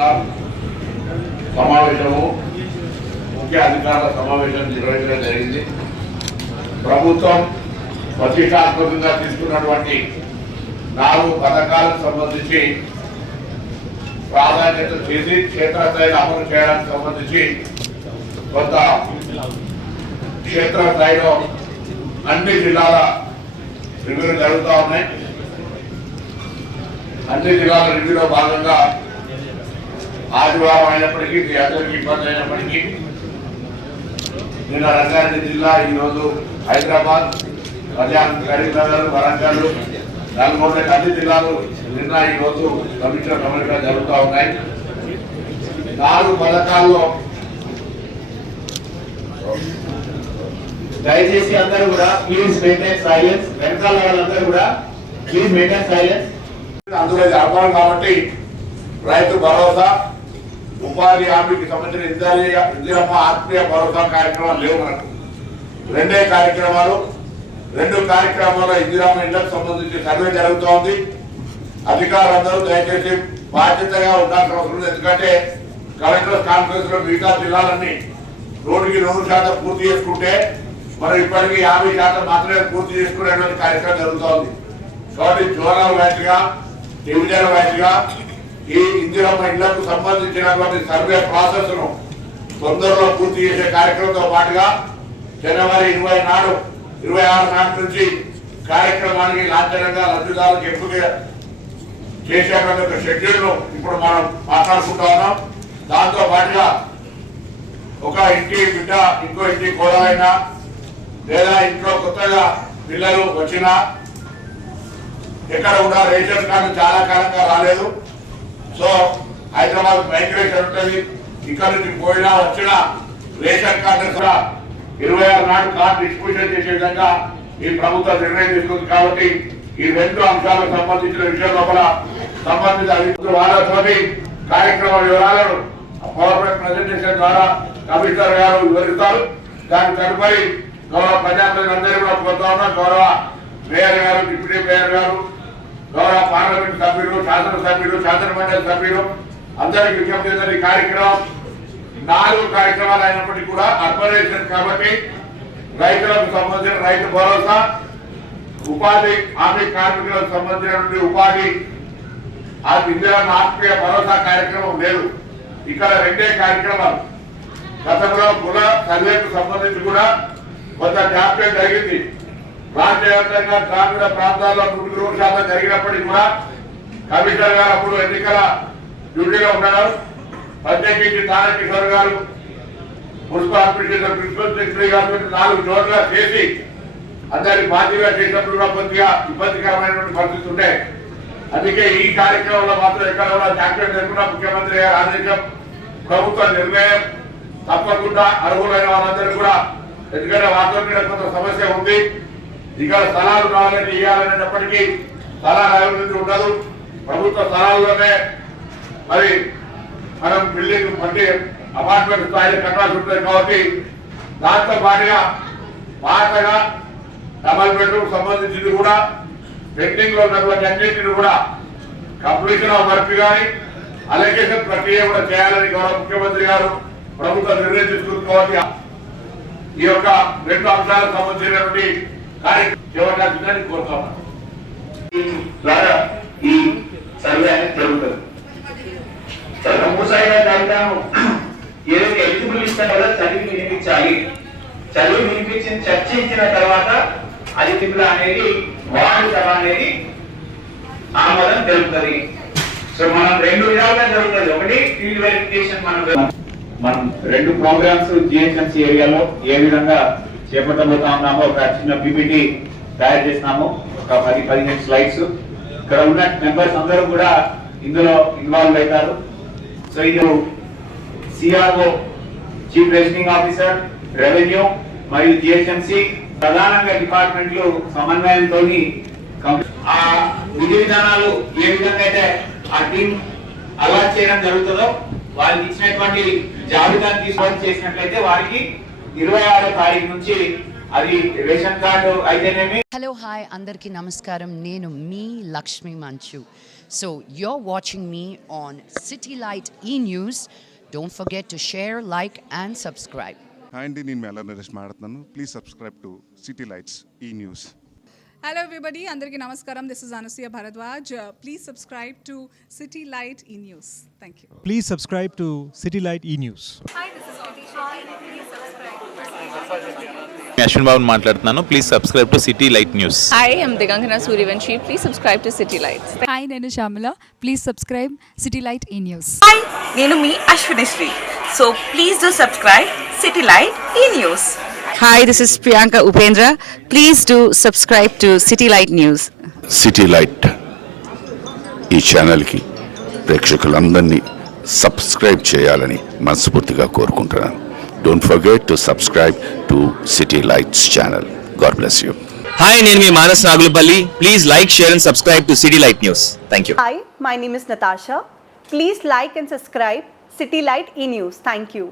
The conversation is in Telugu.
సందర్భంగా సమావేశము ముఖ్య అధికారుల సమావేశం నిర్వహించడం జరిగింది. ప్రభుత్వం ప్రతిష్టాత్మకంగా తీసుకున్నటువంటి 4 పథకాలకు సంబంధించి ప్రాధాన్యత చేసి క్షేత్రస్థాయిలో అమలు చేయడానికి సంబంధించి కొంత క్షేత్రస్థాయిలో అన్ని జిల్లాల రివ్యూలు జరుగుతూ ఉన్నాయి. అన్ని జిల్లాల రివ్యూలో భాగంగా ఆదివారం అయినప్పటికీ మీ అందరికీ ఇబ్బంది అయినప్పటికీ నిన్న రంగారెడ్డి జిల్లా, ఈరోజు హైదరాబాద్, మధ్యాహ్నం కరీంనగర్, వరంగల్, నల్గొండ అన్ని జిల్లాలు నిన్న ఈరోజు సమీక్ష గమనిక జరుగుతూ ఉన్నాయి. 4 పథకాల్లో దయచేసి అందరూ కూడా ప్లీజ్ మెయింటైన్ సైలెన్స్. వెనకాల వాళ్ళందరూ కూడా ప్లీజ్ మెయింటైన్ సైలెన్స్. అందులో జరపాలి కాబట్టి రైతు భరోసా, ఉపాధి హామీకి సంబంధించిన ఇందిరమ్మ ఆత్మీయ భరోసా కార్యక్రమాలు లేవు. మనకు 2 కార్యక్రమాలు. 2 కార్యక్రమాల్లో ఇందిరమ్మ ఇళ్లకు సంబంధించి సర్వే జరుగుతోంది. అధికారులందరూ దయచేసి బాధ్యతగా ఉండాల్సిన అవసరం ఉంది. ఎందుకంటే కలెక్టర్ కాన్ఫరెన్స్ లో మిగతా జిల్లాలన్నీ 100% పూర్తి చేసుకుంటే మనం ఇప్పటికీ 50% మాత్రమే పూర్తి చేసుకునేటువంటి కార్యక్రమం జరుగుతోంది. కాబట్టి జోనల్ వైజ్ గా, డివిజన్ వైజ్ గా ఈ ఇందిరమ్మ ఇళ్లకు సంబంధించినటువంటి సర్వే ప్రాసెస్ ను తొందరలో పూర్తి చేసే కార్యక్రమంతో పాటుగా జనవరి 26 నాటి నుంచి కార్యక్రమానికి లాంఛనంగా లబ్ధిదారులకు ఎంపిక చేసేటువంటి ఒక షెడ్యూల్ ను ఇప్పుడు మనం మాట్లాడుకుంటా ఉన్నాం. దాంతో పాటుగా ఒక ఇంటి బిడ్డ ఇంకో ఇంటి కోడలైనా లేదా ఇంట్లో కొత్తగా పిల్లలు వచ్చినా ఎక్కడ కూడా రేషన్ కార్డు చాలా కాలంగా రాలేదు. సో హైదరాబాద్ మైగ్రేషన్ ఉంటుంది. ఇక్కడ నుంచి పోయినా వచ్చిన రేషన్ కార్డు కూడా 26 నాడు కార్డు డిస్ట్రిబ్యూషన్ చేసే విధంగా ఈ ప్రభుత్వం నిర్ణయం తీసుకుంది. కాబట్టి ఈ 2 అంశాలకు సంబంధించిన విషయం లోపల సంబంధిత వాళ్ళతోటి కార్యక్రమ వివరాలను పవర్ పాయింట్ ప్రజెంటేషన్ ద్వారా కమిషనర్ గారు వివరిస్తారు. దాని తదుపరి గౌరవ ప్రజాప్రతినిధులందరూ కూడా కోరుతా ఉన్నారు. గౌరవ మేయర్ గారు, డిప్యూటీ మేయర్ గారు, గౌరవ పార్లమెంట్ సభ్యులు, శాసనసభ్యులు, శాసనమండలి సభ్యులు అందరికీ విజ్ఞప్తి చేసిన ఈ కార్యక్రమం 4 కార్యక్రమాలు అయినప్పటికీ కూడా అర్బనైజేషన్ కాబట్టి రైతులకు సంబంధించిన రైతు భరోసా, ఉపాధి హామీ కార్మికులకు సంబంధించినటువంటి ఉపాధి ఇందిరమ్మ ఆత్మీయ భరోసా కార్యక్రమం లేదు. ఇక్కడ 2 కార్యక్రమాలు. గతంలో కుల సర్వేకు సంబంధించి కూడా కొంత జాప్యం జరిగింది. రాష్ట్ర వ్యాప్తంగా గ్రామీణ ప్రాంతాల్లో 100% జరిగినప్పటికీ కూడా కమిషనర్ గారు అప్పుడు ఎన్నికల డ్యూటీలో ఉన్నారు. ప్రత్యేకించి తారకిషోర్ గారు మున్సిపల్ అడ్మినిస్ట్రేషన్ ప్రిన్సిపల్ సెక్రటరీ గారు 4 చోట్ల చేసి అందరి బాధ్యతగా చేసినప్పుడు కూడా కొద్దిగా ఇబ్బందికరమైనటువంటి పరిస్థితి ఉండే. అందుకే ఈ కార్యక్రమంలో మాత్రం ఎక్కడ కూడా జాప్యం జరగకుండా ముఖ్యమంత్రి గారి ఆదేశం, ప్రభుత్వ నిర్ణయం తప్పకుండా అర్హులైన వాళ్ళందరూ కూడా, ఎందుకంటే వాటిలో మీద కొంత సమస్య ఉంది. ఇక్కడ స్థలాలు కావాలని ఇవ్వాలనేటప్పటికీ స్థలాలు అభివృద్ధి ఉండదు. ప్రభుత్వ స్థలాల్లోనే మరి మనం బిల్డింగ్ అంటే అపార్ట్మెంట్ స్థాయిలో కట్టాల్సి ఉంటుంది. కాబట్టి దాంతో పాటుగా పాతగా డబల్ బెడ్రూమ్ సంబంధించింది కూడా పెండింగ్ లో ఉన్నటువంటి అన్నింటిని కూడా కంప్లీషన్ ఆఫ్ వర్క్ కానీ అలొకేషన్ ప్రక్రియ కూడా చేయాలని గౌరవ ముఖ్యమంత్రి గారు ప్రభుత్వం నిర్ణయం తీసుకుంది. కాబట్టి ఈ యొక్క 2 అంశాలకు సంబంధించినటువంటి కార్యక్రమాన్ని కోరుతా ఉన్నాను. ద్వారా ఈ సర్వే అనేది జరుగుతుంది. ముసాయిదా జాబితాను ఏదైతే ఎలిజిబుల్ ఇస్తారో చదివి వినిపించాలి. చదివి వినిపించి చర్చించిన తర్వాత అది అనేది వార్డు సభ అనేది ఆమోదం తెలుపుతుంది. సో మనం 2 విధాలుగా జరుగుతుంది. ఒకటి ఫీల్డ్ వెరిఫికేషన్. మనం 2 ప్రోగ్రామ్స్ జిహెచ్ఎంసీ ఏరియాలో ఏ విధంగా చేపట్టబోతా ఉన్నామో ఒక చిన్న పీపీటీ తయారు చేసినాము. ఒక 10-15 స్లైడ్స్. ఇక్కడ ఉన్న మెంబర్స్ అందరూ కూడా ఇందులో ఇన్వాల్వ్ అవుతారు. సో ఇది CRO, chief registering officer, revenue మరియు జిహెచ్ఎంసీ ప్రధానంగా డిపార్ట్మెంట్లు సమన్వయంతో ఆ విధి విధానాలు ఏ విధంగా అయితే ఆ టీం అలర్ట్ చేయడం జరుగుతుందో వారికి ఇచ్చినటువంటి జాబితాను తీసుకొని చేసినట్లయితే వారికి 26వ తారీఖు నుంచి అది రేషన్ కార్డు అయితేనేమి. హలో హాయ్ అందరికీ నమస్కారం. నేను మీ లక్ష్మీ మంచు. So you're watching me on City Light E-News. Don't forget to share, like and subscribe. Hi అండి, నేను మేళ నరేష్ మాట్లాడుతున్నాను. Please subscribe to City lights ఈ news. Hello everybody, Andarki Namaskaram. This is Anusuya Bharadwaj. Please subscribe to City Light E-News. Thank you. Please subscribe to City Light E-News. Ashwin Babu మాట్లాడుతున్నాను. Please subscribe to City Light news. Hi, I'm Digangana Suryavanshi. Please subscribe to City Lights. Hi నేను Shyamala please subscribe City Light E news. Hi నేను మీ Ashwinisri so please do subscribe City Light E news. Hi, this is Priyanka Upendra. Please do subscribe to City Light News. City Light E ఛానల్కి ప్రేక్షకులందరినీ సబ్స్క్రైబ్ చేయాలని మనస్ఫూర్తిగా కోరుకుంటున్నాను. Don't forget to subscribe to City Lights channel. God bless you. Hi, నేను మీ Manas Nagulapalli. Please like, share and subscribe to City Light news. Thank you. Hi my name is Natasha. Please like and subscribe City Light E news. Thank you.